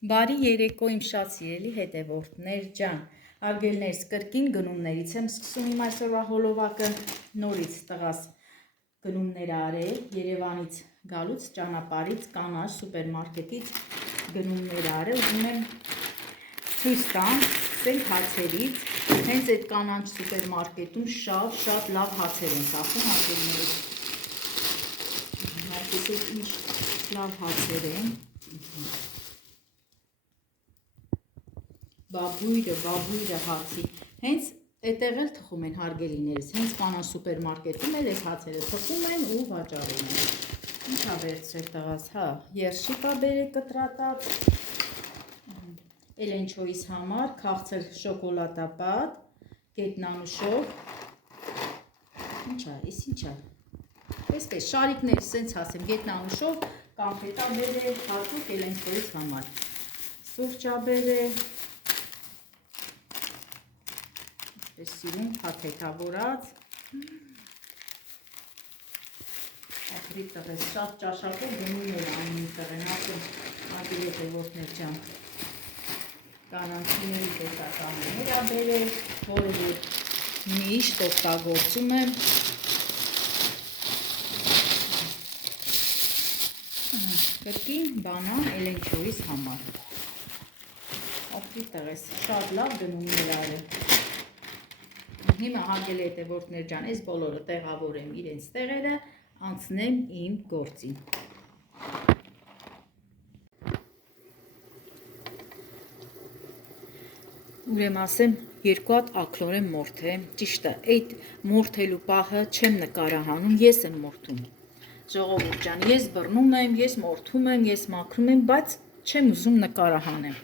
Բարի երեկո իմ շատ սիրելի հետևորդներ ջան, արգելներս կրկին գնումներից եմ սկսում իմ այսօրվա հոլովակը, նորից տղաս գնումներ արել, Երևանից գալուց ճանապարհից կանաչ սուպերմարկետից գնումներ արել, ուզում եմ ցույց տամ, սկսենք հացերից, հենց այդ կանաչ սուպերմարկետում շատ լավ հացեր են ծախում արգելներս, այսպես ինչ լավ հացեր են, բաբույրը հացի, հենց այդտեղ էլ թխում են հարգելիներս, հենց կանաչ սուպերմարկետում էլ այս հացերը թխում են ու վաճառում են, ինչա վերցրել տղաս, հա, երշիկա բերեք կտրատած, Էլենչոյիս համար, քաղցր շոկոլադապատ, գետնանուշով, ինչա, այսպես շարիկներ, սենց ասեմ, գետնանուշով, կամփետա բերել, հատուկ Էլենչոյիս համար, սուրճա բերել, սիրուն փաթեթավորած, ապրի տղես, շատ ճաշակով գնում էր անում տղեն, ասում, ագիր հետևորդներ ջան, կանանցիների տեսականներ ա բերել, որը որ միշտ օգտագործում եմ, կրկին բանա Էլենչոյիս համար, ապրի տղես, շատ լավ գնումներ արել, հիմա հարգելի հետևորդներ ջան, այս բոլորը տեղավորեմ իրենց տեղերը, անցնեմ իմ գործին։ Ուրեմն ասեմ, երկու հատ աքլորեն մորթեմ, ճիշտ է, այդ մորթելու պահը չեմ նկարահանում, ես եմ մորթում։ Ժողովուրդ ջան, ես բռնում եմ, ես մորթում եմ, ես մաքրում եմ, բայց չեմ ուզում նկարահանեմ։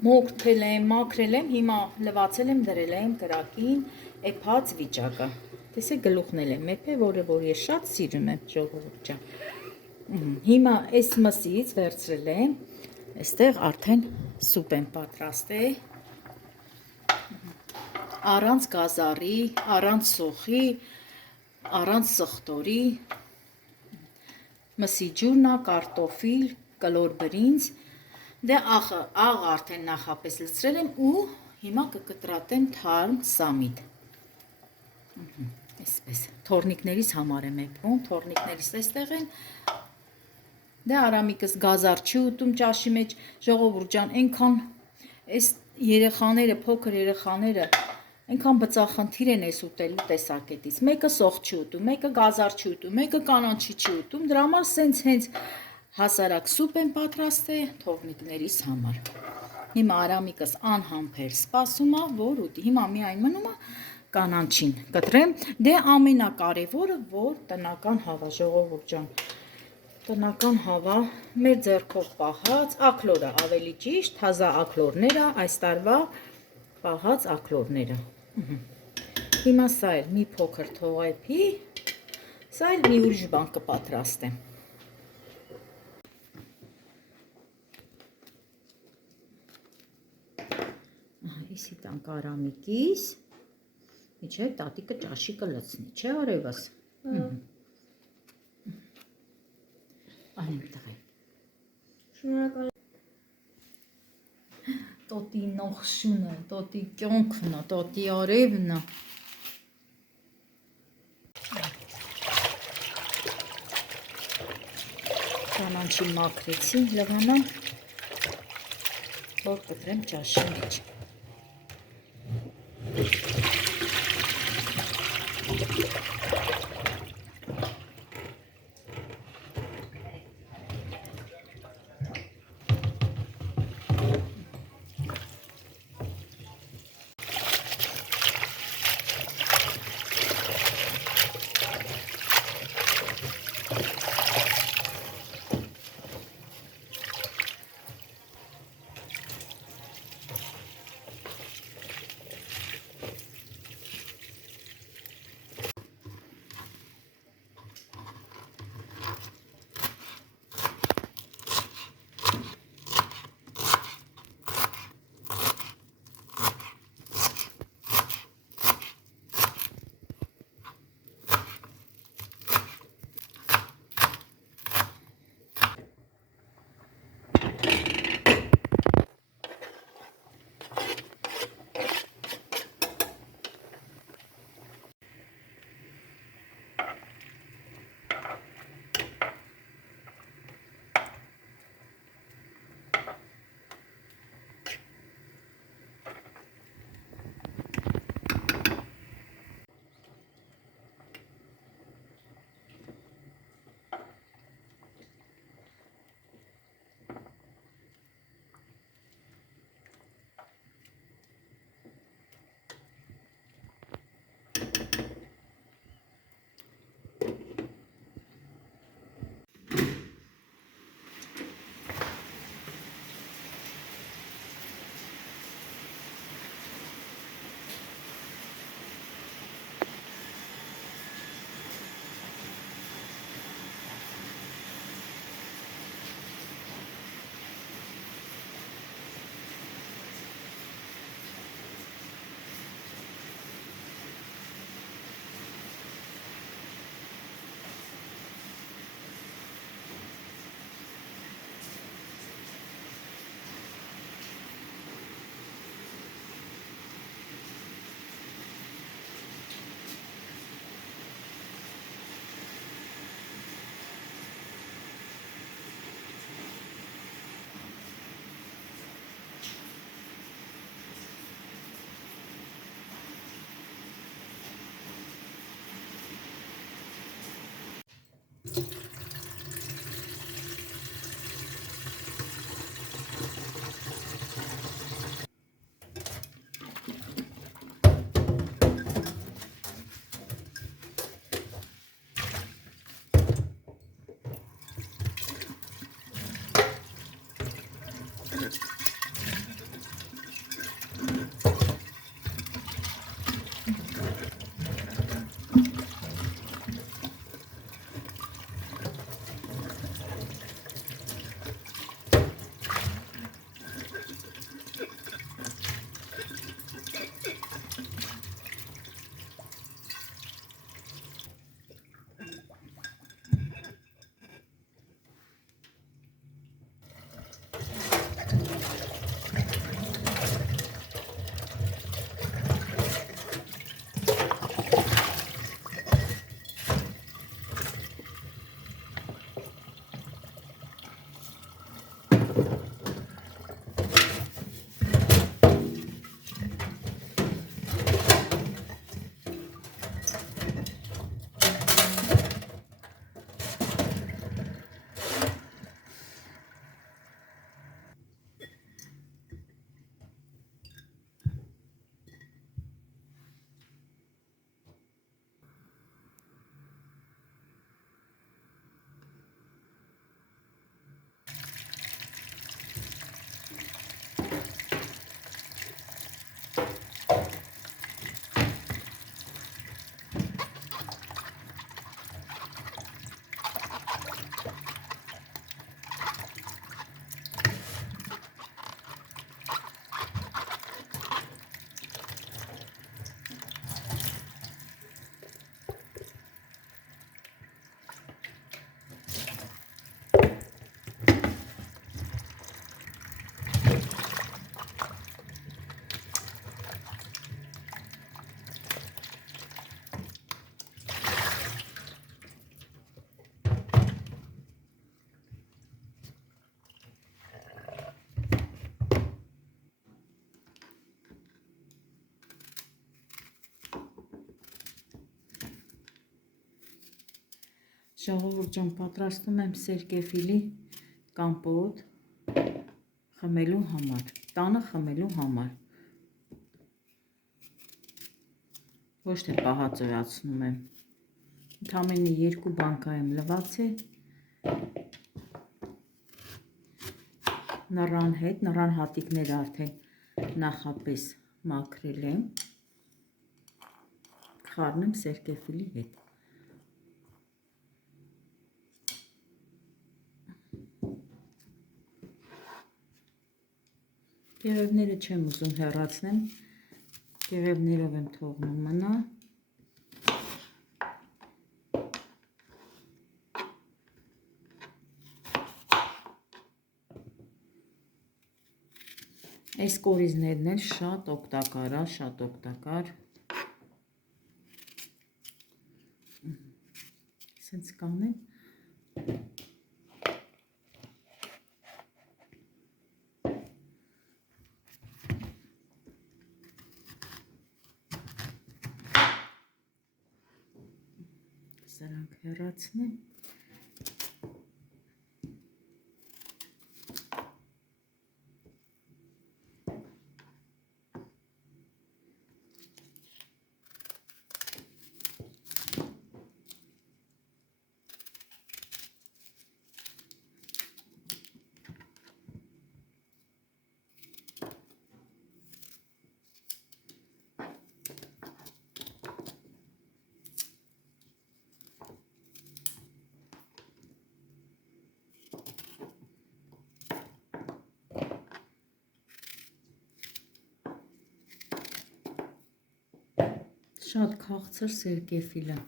Մորթել եմ, մաքրել եմ, հիմա լվացել եմ, դրել եմ կրակին, էփած վիճակը։ Տեսեք գլուխն եմ էփե, որը որ ես շատ սիրում եմ, ժողովուրդ ջան։ Հիմա այս մսից վերցրել եմ, այստեղ արդեն սուպ եմ պատրաստել։ Առանց գազարի, առանց սոխի, առանց սխտորի, մսի ջուրնա, կարտոֆիլ, կլոր բրինձ, դե աղը արդեն նախապես լցրել եմ ու հիմա կկտրատեմ թարմ սամիտ, այսպես, թորնիկներիս համար եմ էպում, թորնիկներիս էստեղ են, դե արամիկս գազար չի ուտում ճաշի մեջ, ժողովուրդ ջան, ենքան այս երեխաները, փոքր երեխաները, այնքան բծախնդիր են այս ուտելու տեսակետից, մեկը սոխ չի ուտում, մեկը գազար չի ուտում, մեկը կանաչի չի ուտում, դրա համար սենց հենց հասարակ սուպ եմ պատրաստել թորնիկներիս համար։ Հիմա արամիկս անհամբեր սպասում է, որ ուտի, հիմա միայն մնում է կանանչին կտրեմ, դե ամենակարևորը, որ տնական հավա, ժողովուրդ ջան, տնական հավա, մեր ձեռքով պահած, աքլորը ավելի ճիշտ, թազա աքլորները, այս տարվա պահած աքլորները։ Հիմա սա էլ մի փոքր թողեփի, սա էլ մի ուրիշ բան կպատրաստեմ։ Իսի տանք արամիկիս, միջև տատիկը ճաշի կլցնի, չէ արևս։ Անեմ տղե։ Շնորհակալ Տոտի նողշունը, տոտի կյոնքնը, տոտի արևնը։ Կանանչի մաքրեցի լվանա, որ կտրեմ ճաշի մեջ։ Ժողովուրդ ջան, պատրաստում եմ սերկևիլի կամպոտ խմելու համար, տանը խմելու համար։ Ոչ թե պահածոյացնում եմ։ Ընդամենը 2 բանկա եմ լվացել նռան հետ, նռան հատիկները արդեն նախապես մաքրել եմ, խառնեմ սերկևիլի հետ։ Կեղևները չեմ ուզում հեռացնեմ, կեղևներով եմ թողնում մնա։ Այս կորիզներն էլ շատ օգտակար է, շատ օգտակար։ Սենց կանեմ։ Սրանք հեռացնեմ։ Շատ քաղցր սերկևիլ է,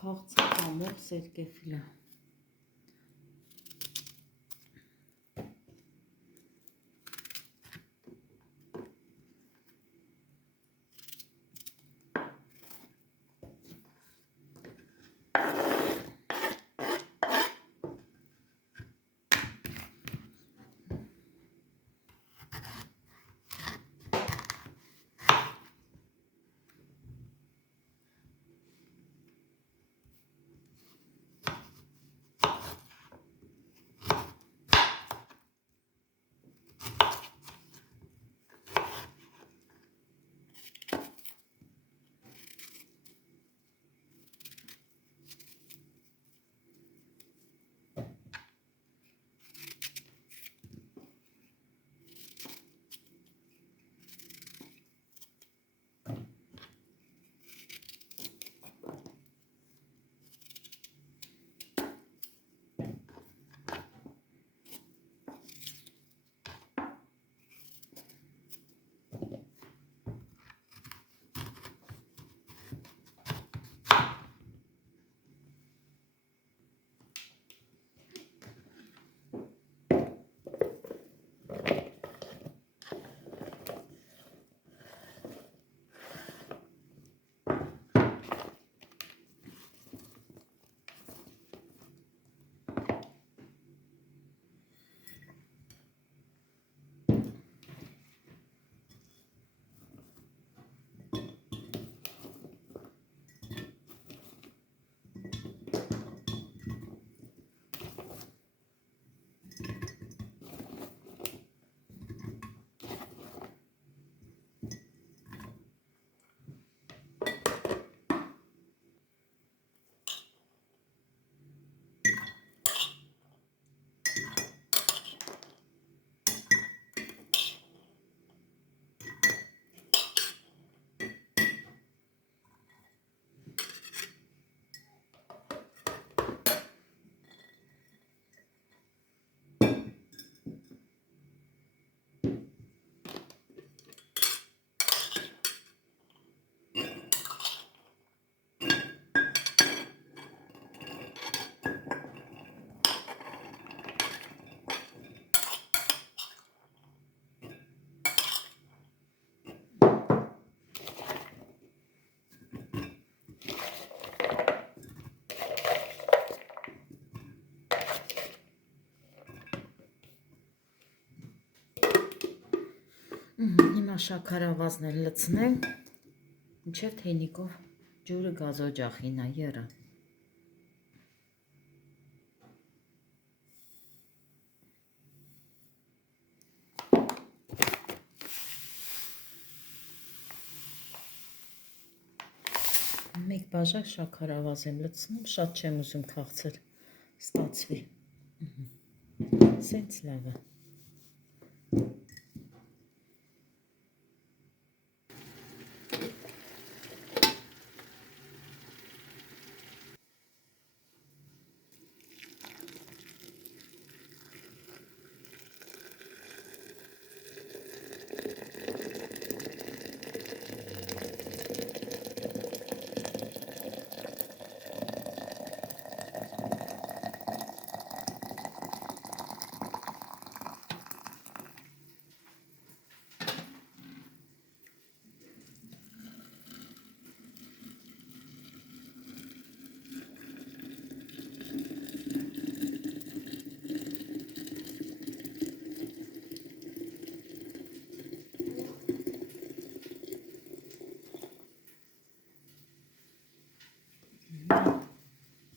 քաղցր համով սերկևիլ է։ Հիմա շաքարավազն էլ լցնեմ, մինչև թեյնիկով ջուրը գազօջախին է եռը։ Մեկ բաժակ շաքարավազ եմ լցնում, շատ չեմ ուզում քաղցր ստացվի։ Սենց լավ է։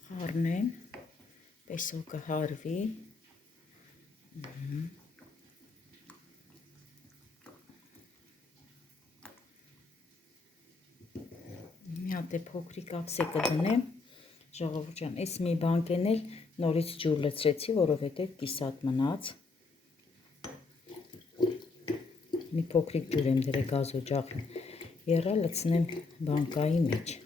Խառնեմ, պեսոկը հարվի։ Մի հատ է փոքրիկ ափսեկը դնեմ, ժողովուրդ ջան, այս մի բանկեն էլ նորից ջուր լցրեցի, որովհետև կիսատ մնաց։ Մի փոքրիկ ջուր եմ դրել գազօջախին, եռա լցնեմ բանկայի մեջ։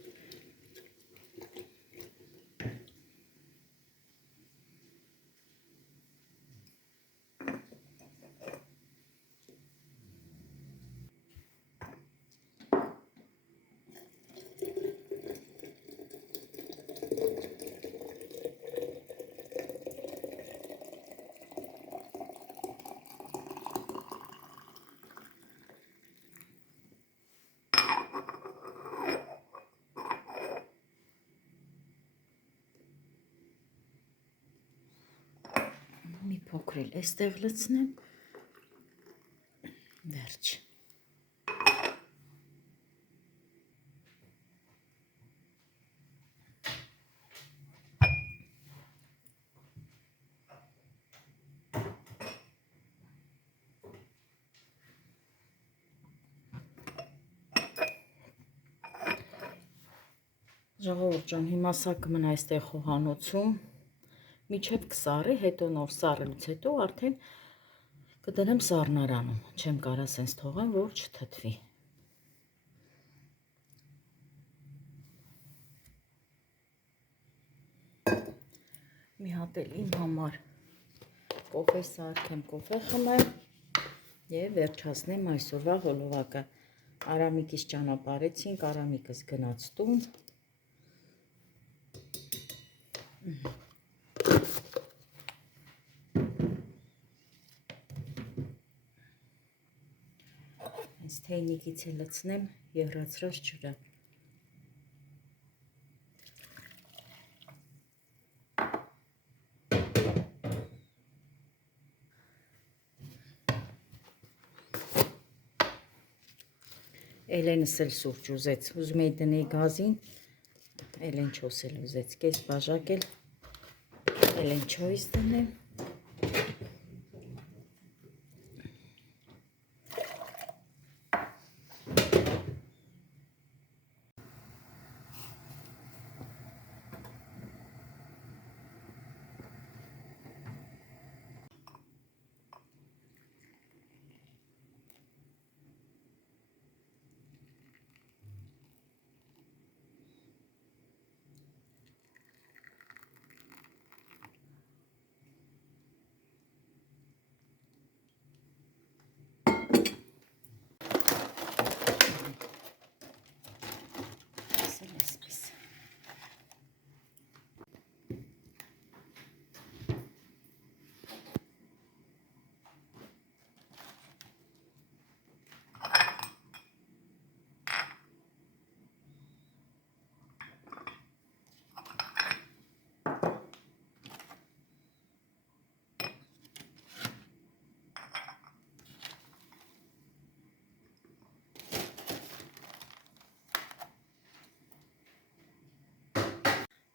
Մի փոքր էլ այստեղ լցնեմ, վերջ։ Ժողովուրդ ջան, հիմա սա կմնա այստեղ խոհանոցում, միջև կսառի, հետո նոր սառելուց հետո արդեն կդնեմ սառնարանում, չեմ կարա սենց թողեմ, որ չթթվի։ Մի հատ էլ իմ համար կոֆե սարքեմ, կոֆե խմեմ և վերջացնեմ այսօրվա հոլովակը։ Արամիկից ճանապարհեցինք, Արամիկս գնաց տուն։ Այս թեյնիկից է լցնեմ եռացրած ջուրը։ Էլենս էլ սուրճ ուզեց, ուզում էի դնեի գազին, Էլեն չոսել ուզեց, կես բաժակ էլ Էլեն չոյս դնեմ։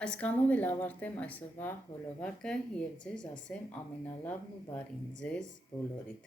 Այսքանով էլ ավարտեմ այսօրվա հոլովակը եւ ձեզ ասեմ ամենալավն ու բարին ձեզ բոլորիդ։